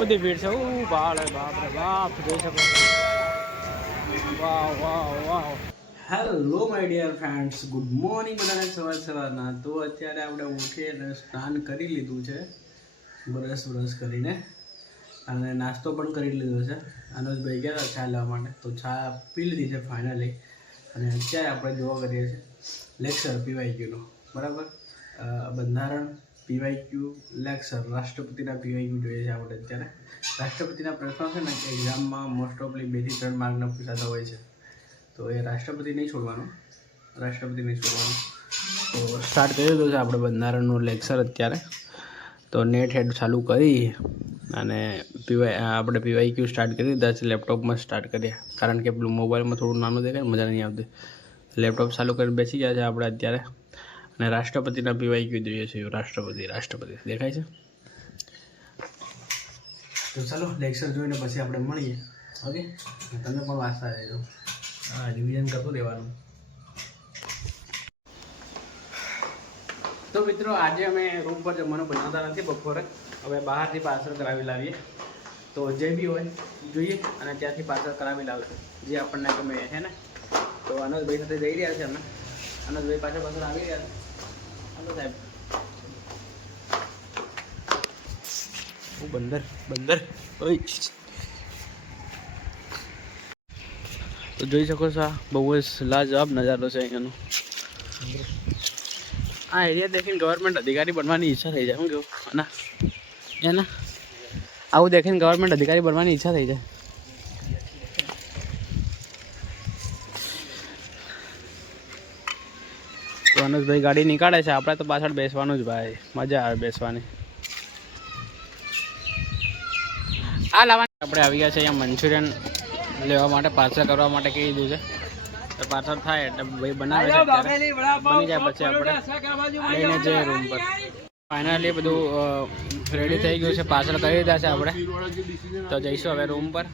બધી ભીડ છે. બાપ રે બાપ જોઈ શકો. Wow wow wow. Hello my dear friends, good morning બધાને સવારના. તો અત્યારે આપણે ઉઠી અને સ્નાન કરી લીધું છે બ્રશ કરીને, અને નાસ્તો પણ કરી લીધો છે. અનુજભાઈ ગયા હતા ચા લેવા માટે, તો ચા પી લીધી છે ફાઇનલી. અને અત્યારે આપણે જોવા કરીએ છીએ લેક્ચર પીવાયક્યુનો, બરાબર. બંધારણ પીવાયક્યુ લેક્ચર, રાષ્ટ્રપતિના પીવાયક્યુ જોઈએ છે આપણે અત્યારે. રાષ્ટ્રપતિના પ્રશ્નો છે ને કે એક્ઝામમાં મોસ્ટ ઓફલી 2 થી 3 માર્કના પૂછાતા હોય છે, તો એ રાષ્ટ્રપતિ નહીં છોડવાનું. તો સ્ટાર્ટ કરી દીધું છે આપણે બંધારણનું લેક્ચર અત્યારે. તો નેટ હેડ ચાલુ કરી અને આપણે પીવાયક્યુ સ્ટાર્ટ કરી દીધા છે. લેપટોપમાં સ્ટાર્ટ કરીએ, કારણ કે પેલું મોબાઈલમાં થોડું નાનું દેખાય, મજા નહીં આવતી. લેપટોપ ચાલુ કરી બેસી ગયા છે આપણે અત્યારે, અને રાષ્ટ્રપતિના પીવાયક્યુ જોઈએ છે. રાષ્ટ્રપતિ દેખાય છે. તો ચાલો લેક્ચર જોઈને પછી આપણે મળીએ. ઓકે, તમે પણ વાંચતા રહેજો. હા, રિવિઝન કરતું રહેવાનું. તો મિત્રો, આજે અમે રૂમ પર જમવાનું બનાવતા નથી બપોરે. હવે બહારથી પાર્સલ કરાવી લાવીએ. તો જે બી હોય જોઈએ, અને ત્યાંથી પાર્સલ કરાવી લાવશે જે આપણને ગમે છે ને. તો અનુજભાઈ સાથે જઈ રહ્યા છે અમે. અનુજભાઈ પાછળ આવી રહ્યા છે. હાલો સાહેબ. બંદર તો જોઈ શકો છો, બહુ જ લાજવાબ નજારો છે અહીંયાનો. આ એરિયા દેખીને ગવર્મેન્ટ અધિકારી બનવાની ઈચ્છા થઈ જાય. શું કેવું એના આવું દેખીને ગવર્મેન્ટ અધિકારી બનવાની ઈચ્છા થઈ જાય. તો અનુજભાઈ ગાડી નીકાળે છે, આપણે તો પાછળ બેસવાનું જ ભાઈ, મજા આવે બેસવાની. આ લાવવાની આપણે આવી ગયા છે અહીંયા મંચુરિયન લેવા માટે, પાર્સલ કરવા માટે કહી દીધું છે. તો પાર્સલ થાય એટલે ભાઈ બનાવે છે, બની જાય પછી આપણે લઈને જઈએ રૂમ પર. ફાઇનલી બધું રેડી થઈ ગયું છે, પાર્સલ કરી દીધા છે આપણે. તો જઈશું હવે રૂમ પર.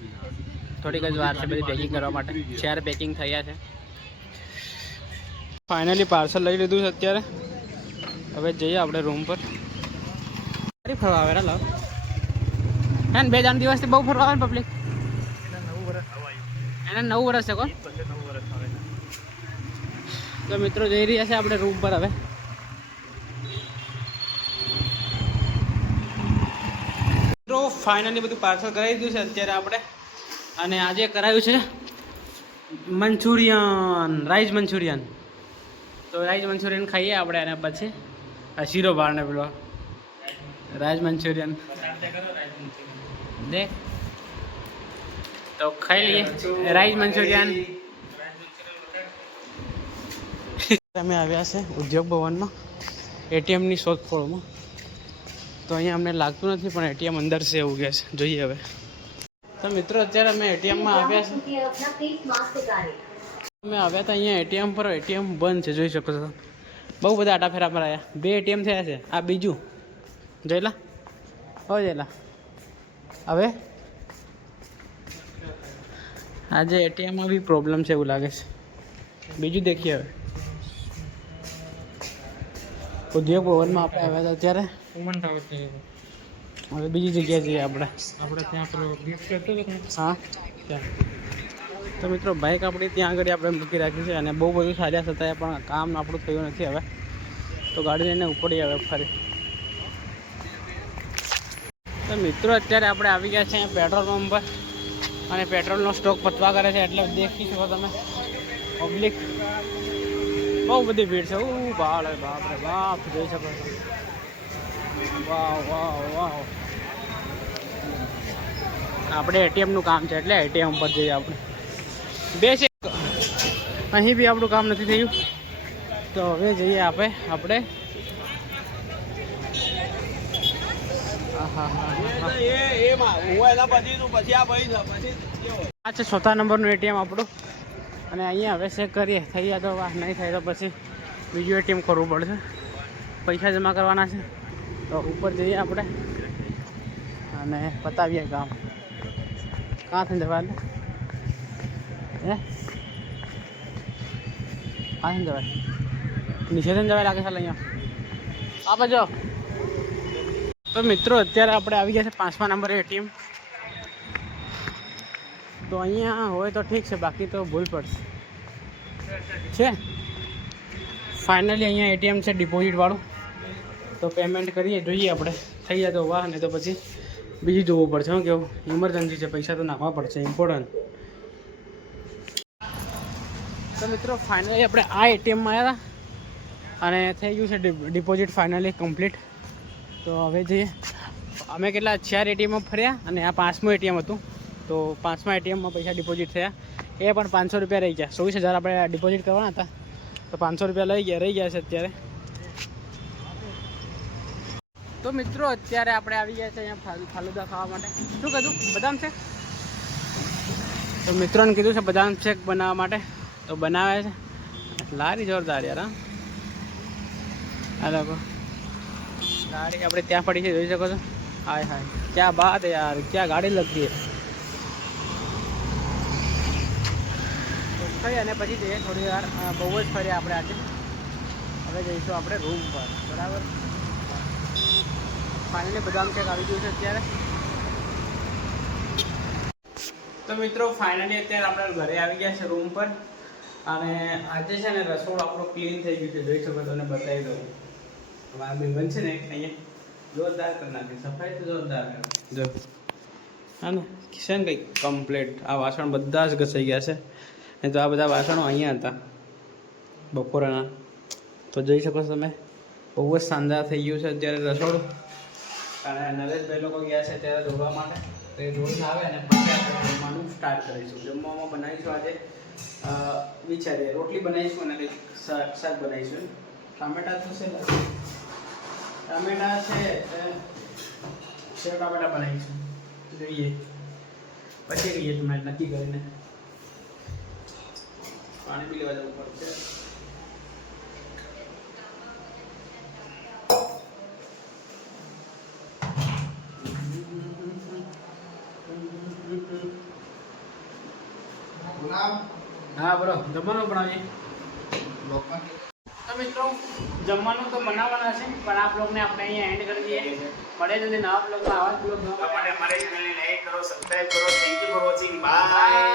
થોડીક જ વાર છે બધી પેકિંગ કરવા માટે. 4 પેકિંગ થયા છે. ફાઇનલી પાર્સલ લઈ લીધું છે અત્યારે. હવે જઈએ આપણે રૂમ પર. સારી ફરવા આવે લાવ હે ને. 2-3 દિવસથી બહુ ફરવા આવે ને પબ્લિક. એને 9 વર્ષ છે કોણ. તો મિત્રો જઈ રહ્યા છે આપણે રૂમ પર હવે. મિત્રો ફાઇનલી બધું પાર્સલ કરાવી દીધું છે અત્યારે આપણે. અને આજે કરાવ્યું છે મંચુરિયન, રાઈસ મંચુરિયન. તો રાઈસ મંચુરિયન ખાઈએ આપણે, અને પછી શીરો બારને પેલો રાઈસ મંચુરિયન દેખ. તો ખાઈ લઈએ રાઈસ મંચુરિયન. અમે આવ્યા છે ઉદ્યોગ ભવનમાં એટીએમની શોધખોળમાં. તો અહીંયા અમને લાગતું નથી, પણ એટીએમ અંદર છે એવું કહે છે. જોઈએ હવે. તો મિત્રો અત્યારે અમે એટીએમમાં આવ્યા છે. અમે આવ્યા હતા અહીંયા એટીએમ પર. એટીએમ બંધ છે, જોઈ શકો છો. બહુ બધા આટા ફેરા પર આવ્યા. 2 એટીએમ થયા છે, આ બીજું જોયેલા. હો જોયેલા. હવે આજે એટીએમમાં બી પ્રોબ્લેમ છે એવું લાગે છે. બીજું દેખીએ હવે. ઉદ્યોગ ભવનમાં આપણે આવ્યા હતા અત્યારે. હવે બીજી જગ્યાએ જઈએ આપણે. હા, તો મિત્રો બાઇક આપણી ત્યાં આગળ આપણે મૂકી રાખી છે, અને બહુ બધું સાજા છતાંય પણ કામ આપણું થયું નથી હવે. તો ગાડી લઈને ઉપડી હવે ફરી. તો મિત્રો અત્યારે આપણે આવી ગયા છે પેટ્રોલ પંપ પર, અને પેટ્રોલનો સ્ટોક પતવા કરે છે, એટલે દેખી શકો તમે. પબ્લિક બહુ બધી ભીડ છે. બાપ રે બાપ જોઈ શકો છો. વાવ. આપણે એટીએમનું કામ છે, એટલે એટીએમ પર જઈએ આપણે. અહીં બી આપણું કામ નથી થયું, તો હવે જઈએ આપણે. આ છે 4થા નંબરનું એટીએમ આપણું. અને અહીંયા હવે ચેક કરીએ, થઈ જાય તો વાહ, નહીં થાય તો પછી બીજું એટીએમ કરવું પડશે. પૈસા જમા કરવાના છે, તો ઉપર જઈએ આપણે અને પતાવીએ કામ. કાં થઈ જવાય હે? કાં થઈ જવાય? નીચે થઈને જવાય લાગે છે અહીંયા. આ બાજુ તો મિત્રો અત્યારે આપણે આવી ગયા છે 5મા નંબરે એટીએમ. તો અહીંયા હોય તો ઠીક છે, બાકી તો ભૂલ પડશે છે. ફાઇનલી અહીંયા એટીએમ છે ડિપોઝિટવાળું. તો પેમેન્ટ કરીએ, જોઈએ આપણે થઈ જાય તો વાહ, નહીં તો પછી બીજું જોવું પડશે. શું કેવું, ઇમરજન્સી છે, પૈસા તો નાખવા પડશે, ઇમ્પોર્ટન્ટ. તો મિત્રો ફાઇનલી આપણે આ એટીએમમાં આવ્યા હતા અને થઈ ગયું છે ડિપોઝિટ ફાઇનલી કમ્પ્લીટ. તો હવે જઈએ. અમે કેટલા 4 એટીએમમાં ફર્યા અને આ 5મું એટીએમ હતું. તો 5મા એટીએમમાં પૈસા ડિપોઝિટ થયા, એ પણ 500 રૂપિયા રહી ગયા. 24,000 આપણે ડિપોઝિટ કરવાના હતા, તો 500 રૂપિયા રહી ગયા છે અત્યારે. તો મિત્રો અત્યારે આપણે આવી ગયા છે અહીંયા ફાલુદા ખાવા માટે. શું કીધું, બદામ શેક? તો મિત્રોને કીધું છે બદામ શેક બનાવવા માટે, તો બનાવે છે. લારી જોરદાર યાર. હા લોકો ગાડી આપણે ત્યાં પડી છે, જોઈ શકો છો. હાય હાય, ક્યાં બાત है यार, क्या गाड़ी लगती है. થઈ અને પછી જઈએ થોડી વાર. બહુ જ ફર્યા આપણે આજે. હવે જઈશું આપણે રૂમ પર, બરાબર. ફાઇનલી બદામ શેક આવી ગયું છે અત્યારે. તો મિત્રો ફાઇનલી અત્યારે આપણે ઘરે આવી ગયા છે રૂમ પર. અને આજે છે ને રસોડું આપણું ક્લીન થઈ ગયું છે, જોઈ શકો. તમને બતાવી દઉં. મારા બેન છે ને અહીંયા જોરદાર કરી નાખી સફાઈ, તો જોરદાર જો. હા ને છે ને કંઈક કમ્પ્લીટ. આ વાસણ બધા જ ઘસાઈ ગયા છે. નહીં તો આ બધા વાસણો અહીંયા હતા બપોરના. તો જોઈ શકો છો તમે, બહુ જ શાનદાર થઈ ગયું છે અત્યારે રસોડું. અને નરેશભાઈ લોકો ગયા છે ત્યારે ધોવા માટે. તો એ ધોઈને આવે ને પછી આપણે જમવાનું સ્ટાર્ટ કરીશું. જમવામાં બનાવીશું આજે વિચારીએ રોટલી બનાવીશું અને કંઈક શાક બનાવીશું. ટામેટા તો છે, ટામેટા છે, સેવ ટામેટા બનાવીશું. જોઈએ પછી કહીએ તમે નક્કી કરીને. પાણી પી લેવા જવું પડશે. હા બરો, જમવાનું બનાવીએ. તો મિત્રો જમવાનું તો બનાવવાના છે, પણ આ બ્લોગને આપણે અહીંયા એન્ડ કરી દઈએ. મળે જલ્દી નવા બ્લોગમાં. આવા જ બ્લોગ જોવા માટે અમારી ચેનલને લાઈક કરો, સબસ્ક્રાઇબ કરો. Thank you for watching. By.